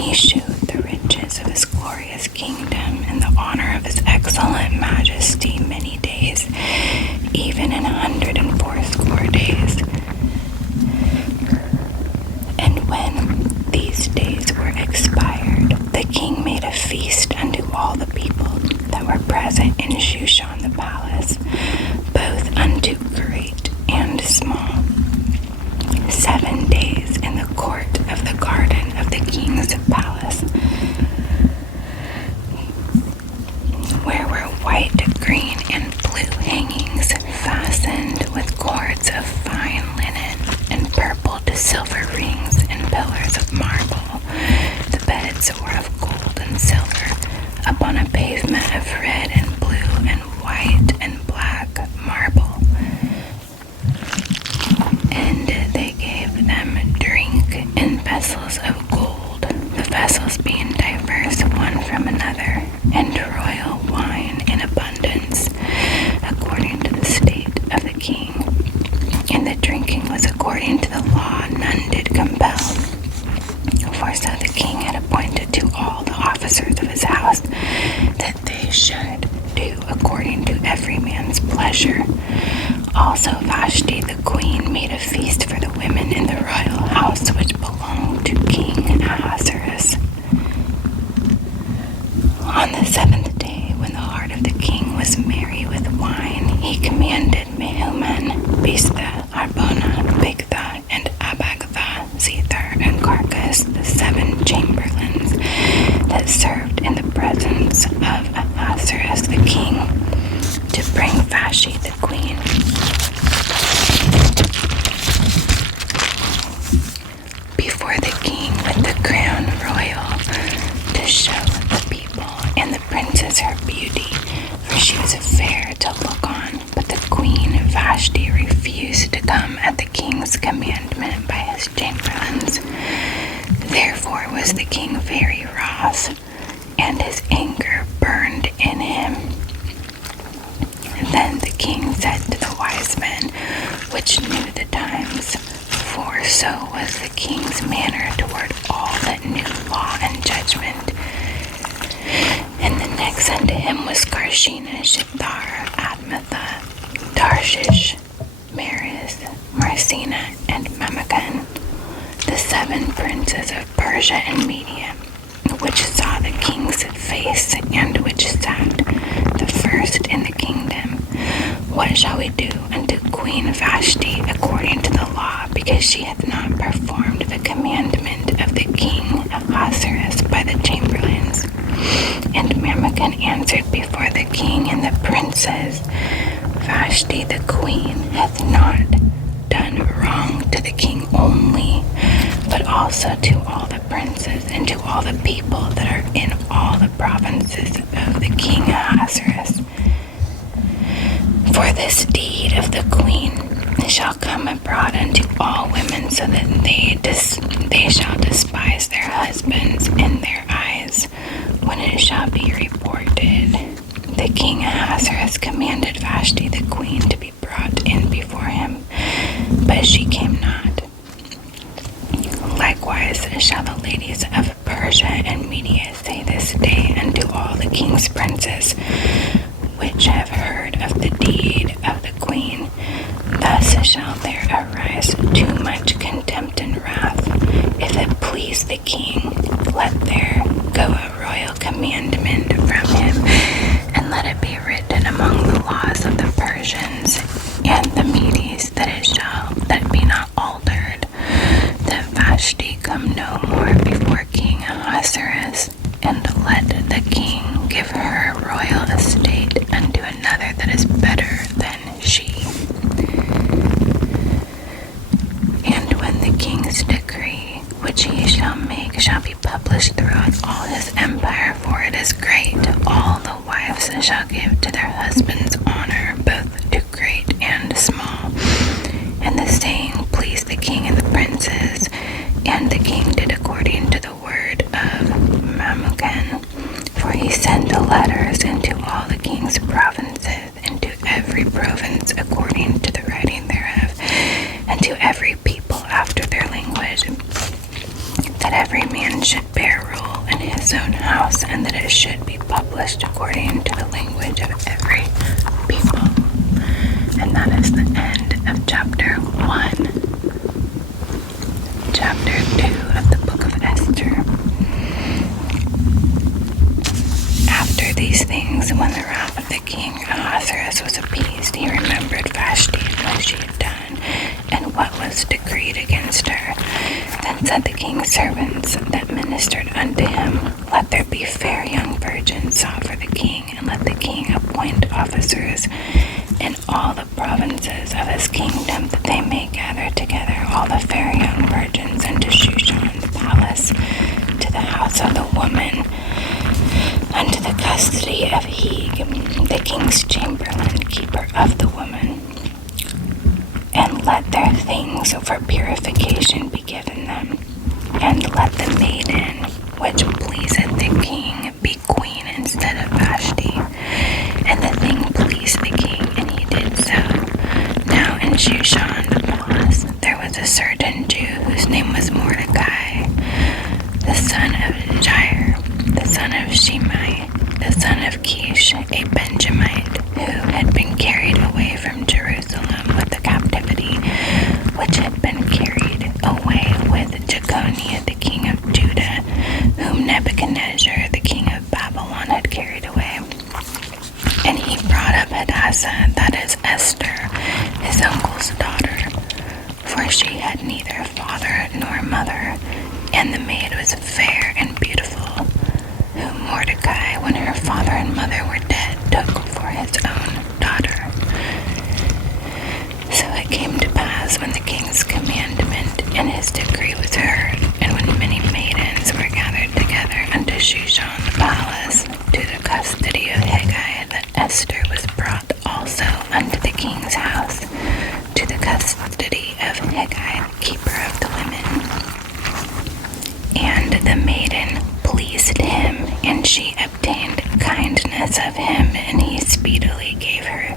he showed the riches of his glorious kingdom and the honor of his excellent majesty many days, even in 180 days. And when these days were expired, the king made a feast unto all the people that were present in Shushan the palace, both unto great and small. 7 days in the court of the garden of the king's palace, where were white, green, and blue hangings fastened with cords of fine linen, and purple to silver rings and pillars of marble. The beds were of gold and silver, upon a pavement of red and blue and white and black marble. And they gave them drink in vessels of gold, the vessels being diverse one from another, and royal wine in abundance, according to the state of the king. And the drinking was according to the law, none did compel. For so the king had appointed to all the officers of his house that they should do according to every man's pleasure. Also Vashti the queen made a feast for the women in the royal house which belonged to King Ahasuerus. On the 7th day, when the heart of the king was merry with wine, he commanded Mehuman, Biztha, Harbona, Bigtha, and Abagtha, Zethar, and Carcas, the 7 chamberlains that served in the presence of Ahasuerus the king, to bring Vashti the queen. Before the king with the crown royal, to show the people and the princess her beauty, for she was fair to look on. But the queen Vashti refused to come at the king's commandment by his chamberlains. Therefore was the king very wroth, and his anger burned in him. Then the king said to the wise men, which knew the times, for so was the king's manner toward all that knew law and judgment. And the next unto him was Karshena, Shethar, Admatha, Tarshish, Meres, Marcena, and Memucan, the 7 princes of Persia and Media, which saw the king's face, and which sat the first in the kingdom. What shall we do unto Queen Vashti according to the law, because she hath not performed the commandment of the king Ahasuerus by the chamberlains? And Memucan answered before the king and the princes, Vashti the queen hath not done wrong to the king only, but also to all the princes and to all the people that are in all the provinces of the king Ahasuerus. For this deed of the queen shall come abroad unto all women, so that they shall despise their husbands in their eyes, when it shall be reported. The king Ahasuerus commanded Vashti the queen to be brought in before him, but she came not. Likewise shall the ladies of Persia and Media say this day unto all the king's princes, which have heard of the deed of the queen. Thus shall there arise too much contempt and wrath. If it please the king, let there go a royal commandment from him, and let it be written among the laws of the Persians and the Medes, that be not altered, that Vashti come no more before King Ahasuerus, and let the king give her royal estate unto another that is better than she. And when the king's decree, which he shall make, shall be published throughout all his empire, for it is great, all the wives shall give to their husbands honor, both to great and small. And the saying pleased the king and the princes, and the king did according to the word of Memucan. For he sent letters into all the king's provinces, and to every province according to the writing thereof, and to every people after their language, that every man and should bear rule in his own house, and that it should be published according to the language of every people. And that is the end of chapter 1. Chapter 2 of the book of Esther. After these things, when the wrath of the king Ahasuerus was appeased, he remembered Vashti and what she had done, and what was decreed against her. Then said the king's servants that ministered unto him, Let there be fair young virgins sought for the king, and let the king appoint officers in all the provinces of his kingdom, that they may gather together all the fair young virgins unto Shushan the palace, to the house of the woman, unto the custody of Heg, the king's chamberlain, keeper of the woman. And let their things for purification be given them, and let the maiden which pleaseth the king be queen instead of Vashti. And the thing pleased the king, and he did so. Now in Shushan the palace there was a certain Jew whose name was Mordecai, the son of Jair, the son of Shimei, the son of Kish, a Benjamite, who had been carried away from Jerusalem with the captivity which had been carried away with Jeconiah the king of Judah, whom Nebuchadnezzar the king of Babylon had carried away. And he brought up Hadassah, that is Esther, his uncle's daughter, for she had neither father nor mother, and the maid was fair and beautiful, whom Mordecai, when her father and mother were dead, took for his own daughter. So it came to pass, when the king's commandment and his decree was heard, and when many maidens were gathered together unto Shushan the palace, to the custody of Hegai, that Esther was brought also unto the king's house, to the custody of Hegai, the keeper of the women. And the maiden pleased him, and she obtained kindness of him, and he speedily gave her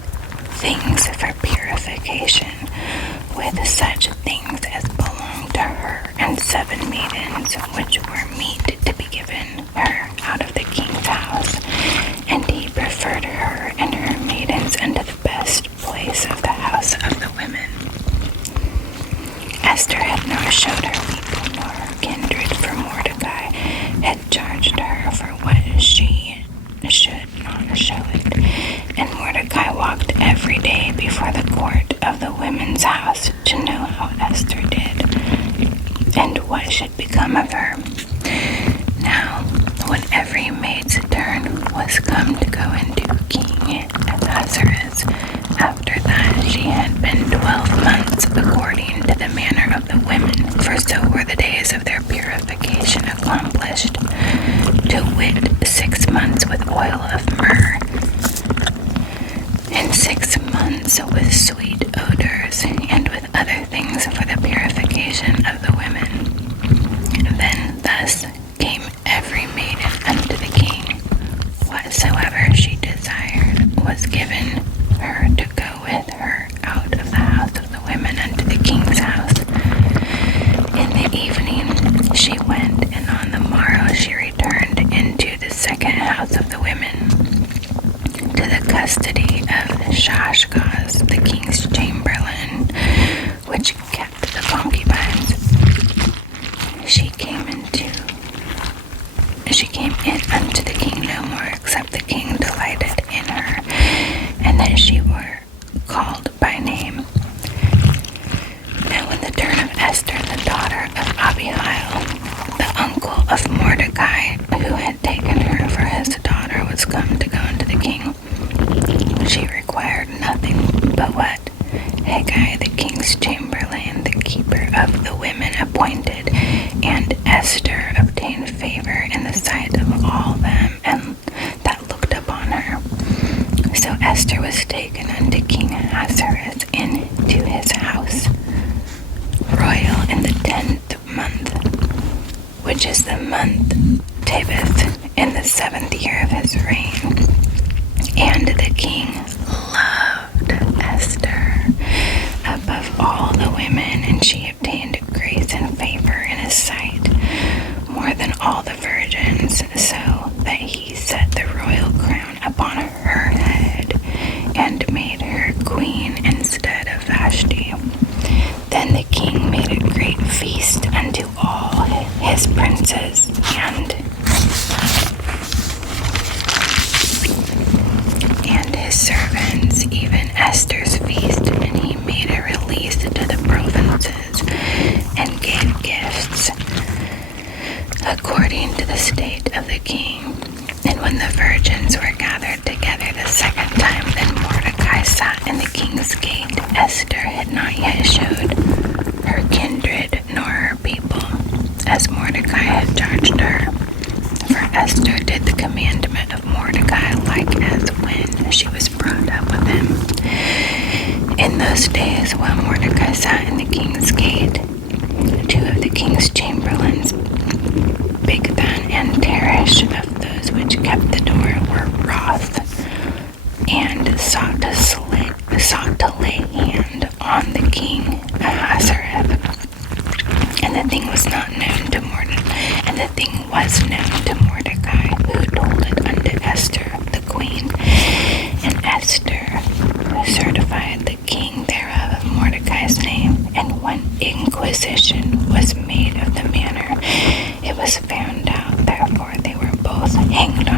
things for purification, with such things as belonged to her, and 7 maidens, which were meet to be given her out of the king's house. And he preferred her and her maidens unto the best place of the house of the women. Esther had not showed her people nor her kindred, for Mordecai had charged her for what she should not show it. And Mordecai walked every day before the court of the women's house to know how Esther did, and what should become of her. Now, when every maid's turn was come to go into King Ahasuerus, after that she had been 12 months according to the manner of the women, for so were the days of their purification accomplished, to wit, 6 months with oil of myrrh, and 6 months with sweet odors, and with other things for the purification of the women. Then thus came every maiden unto the king. Whatsoever she desired was given her to go with her out of the house of the women unto the king's house. In the evening she went, and on the morrow she returned into the second house of the women, to the custody of Shashgaz, the king's chamberlain, which kept the concubines. She came in unto the king no more, except the king delighted in her, and that she were called by name. Now when the turn of Esther, the daughter of Abihail, the uncle of Mordecai, who had taken her for his daughter, was come to go unto the king, she required nothing but what Hegai, the king's chamberlain, the keeper of the women, appointed, and Esther obtained favor in the sight of all them and that looked upon her. So Esther was taken unto King Ahasuerus into his house royal in the 10th month, which is the month Tebeth, in the 7th year of his reign. And the king loved Esther above all the women, and she obtained grace and favor in his sight more than his princes and his servants, even Esther's feast, and he made a release to the provinces and gave gifts according to the state of the king. And when the virgins were gathered together the second time, then Mordecai sat in the king's gate. Esther had not yet showed her kindred nor her people, as Mordecai had charged her. For Esther did the commandment of Mordecai, like as when she was brought up with him. In those days, while Mordecai sat in the king's gate, two of the king's chamberlains, Bigthan and Teresh, of those which kept the door, were wroth and sought to lay hand on the king Ahasuerus. And the thing was known to Mordecai, who told it unto Esther the queen. And Esther certified the king thereof of Mordecai's name. And when inquisition was made of the matter, it was found out. Therefore they were both hanged